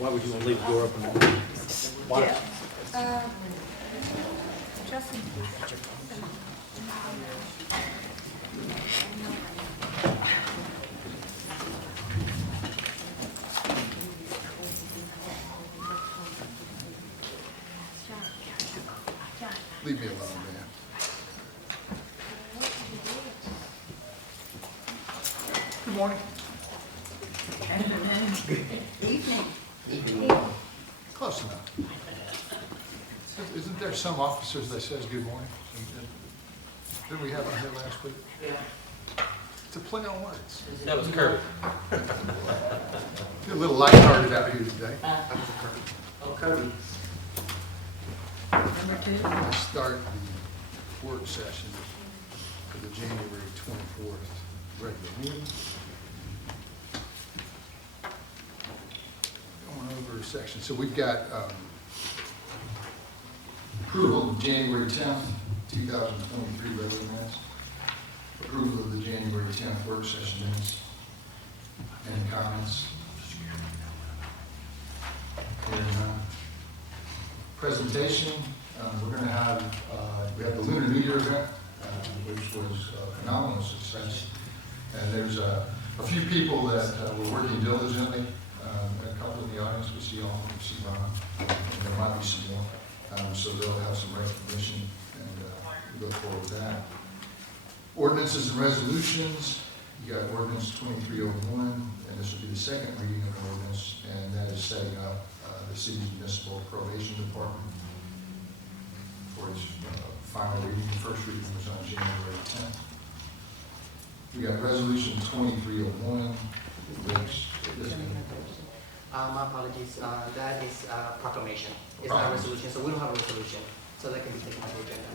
Why would you want to leave the door open? Why? Yeah. Justin. Leave me alone, man. Good morning. Evening. Close enough. Isn't there some officers that says good morning? Didn't we have on here last week? Yeah. It's a play on words. That was Kurt. Feel a little lighthearted out here today. Oh, Kirby. Number two. I start the work session for the January 24th regular meeting. Going over a section. So we've got approval of January 10th, 2023 regular minutes. Approval of the January 10th work session minutes. Any comments? Hearing none. Presentation, we're going to have, we have the Lunar New Year event, which was a phenomenal success. And there's a few people that were working diligently. A couple in the audience, we see all, we see Ron, and there might be some more. So they'll have some recognition, and we look forward to that. Ordinances and resolutions, you got ordinance 2301, and this will be the second reading of an ordinance, and that is setting up the city's municipal probation department for its final reading. The first reading was on January 10th. We got resolution 2301, which is My apologies, that is proclamation. It's not a resolution, so we don't have a resolution, so that can be taken off the agenda.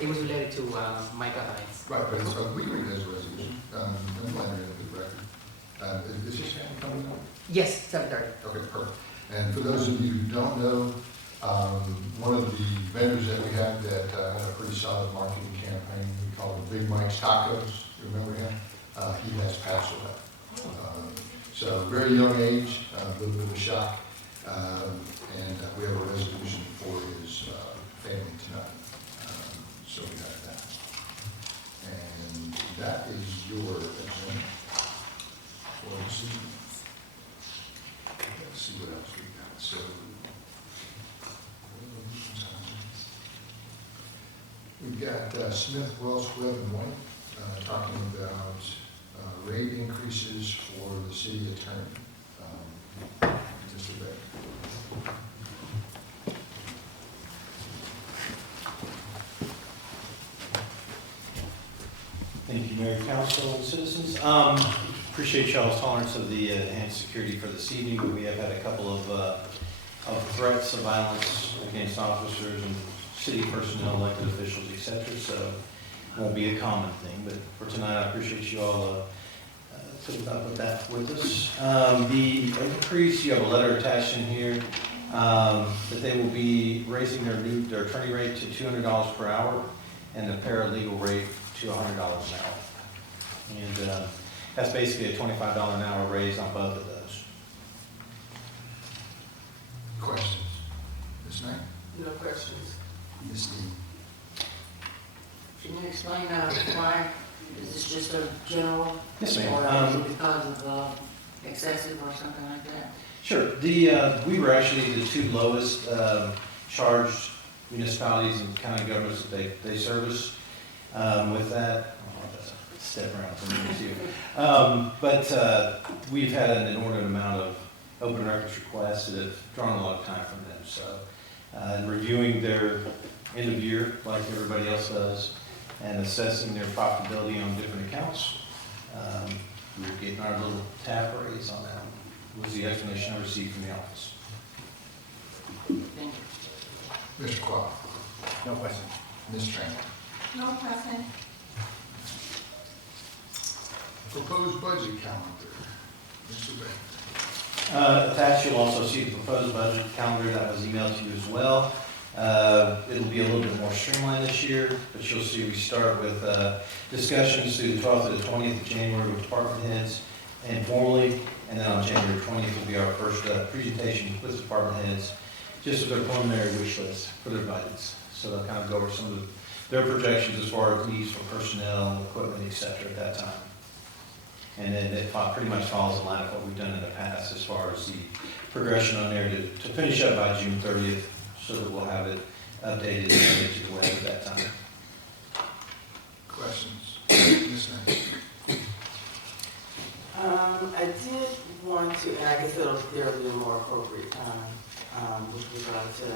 It was related to Micah Hines. right, but it's, we can read it as a resolution. I'm glad you're in the record. Is this coming up? Yes, 7:30. Okay, perfect. And for those of you who don't know, one of the vendors that we had that had a pretty solid marketing campaign, we call him Big Mike's Tacos. You remember him? He has passed away. So very young age, a little bit of a shock. And we have a resolution for his family tonight. So we have that. And that is your agenda for this evening. Let's see what else we got. So, we've got Smith, Wells, Webb, and White talking about rate increases for the city attorney. Mr. Beck. Thank you, Mayor, Council, and citizens. Appreciate y'all's tolerance of the enhanced security for this evening, but we have had a couple of threats of violence against officers and city personnel, elected officials, etc. So it won't be a common thing, but for tonight, I appreciate you all putting up with that with us. The increase, you have a letter attached in here, that they will be raising their attorney rate to $200 per hour and the paralegal rate to $100 an hour. And that's basically a $25 an hour raise on both of those. Questions? Ms. Knight? No questions. Ms. Lee? Can you explain why? Is this just a general? Yes, ma'am. Or is it because of excessive or something like that? Sure. We were actually the two lowest charged municipalities and county governments that they service. With that, I'll have to step around for a minute too. But we've had an inordinate amount of open records requests that have drawn a lot of time from them. So reviewing their end of year like everybody else does and assessing their profitability on different accounts, we were getting our little tap raise on that was the explanation I received from the office. Thank you. Mr. Quah? No question. Ms. Tran? No question. Proposed budget calendar. Mr. Beck? Attached, you'll also see the proposed budget calendar that was emailed to you as well. It'll be a little bit more streamlined this year, but you'll see we start with discussions through the 12th to the 20th of January with department heads, informally, and then on January 20th will be our first presentation with the department heads, just with their preliminary wish list for their budgets. So they'll kind of go over some of their projections as far as needs for personnel, equipment, et cetera, at that time. And then it pretty much follows the line of what we've done in the past as far as the progression on there to finish up by June 30th, so that we'll have it updated and ready to go ahead at that time. Questions? Ms. Knight? I did want to, and I guess there'll be a more appropriate time, with regard to,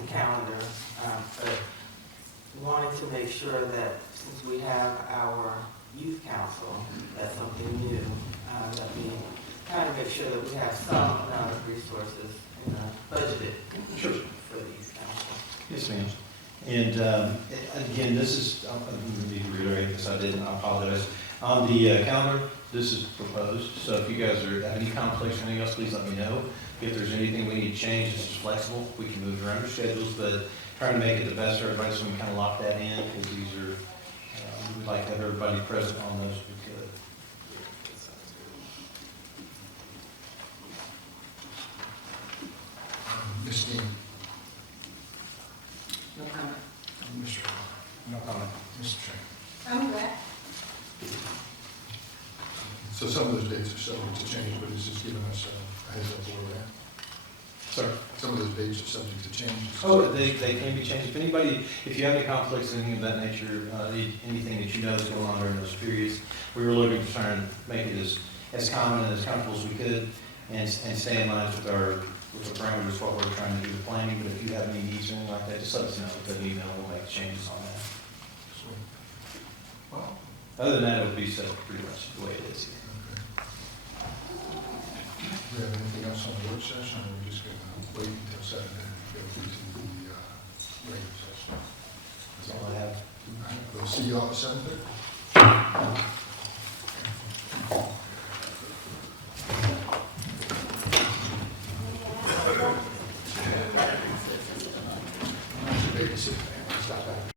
the calendar, but wanted to make sure that since we have our youth council, that's something new, that we kind of make sure that we have some amount of resources in the budgeted Sure. for the youth council. Yes, ma'am. And again, this is, I'm going to need to reiterate this, I didn't, I apologize. On the calendar, this is proposed, so if you guys have any conflicts or anything else, please let me know. If there's anything we need to change, this is flexible, we can move around our schedules, but trying to make it the best for everybody, so we can kind of lock that in, because these are, we'd like to have everybody present on those if we could. Ms. Dean? No comment. Mr. Hall? No comment. Mr. Chairman? I'm glad. So some of those dates are subject to change, but it's just giving us a heads up where we're at. Sir? Some of those dates are subject to change. Oh, they can be changed. If anybody, if you have any conflicts, anything of that nature, anything that you know is going on during those periods, we were looking to try and make it as common and as comfortable as we could, and stay in line with the parameters of what we're trying to do with planning. But if you have any needs or anything like that, just let us know with an email, we'll make changes on that. Sweet. Well, Other than that, it would be set pretty much the way it is here. do we have anything else on the work session, or are we just going to wait until Saturday to go to the regular session? That's all I have. All right, we'll see you all at 7:30.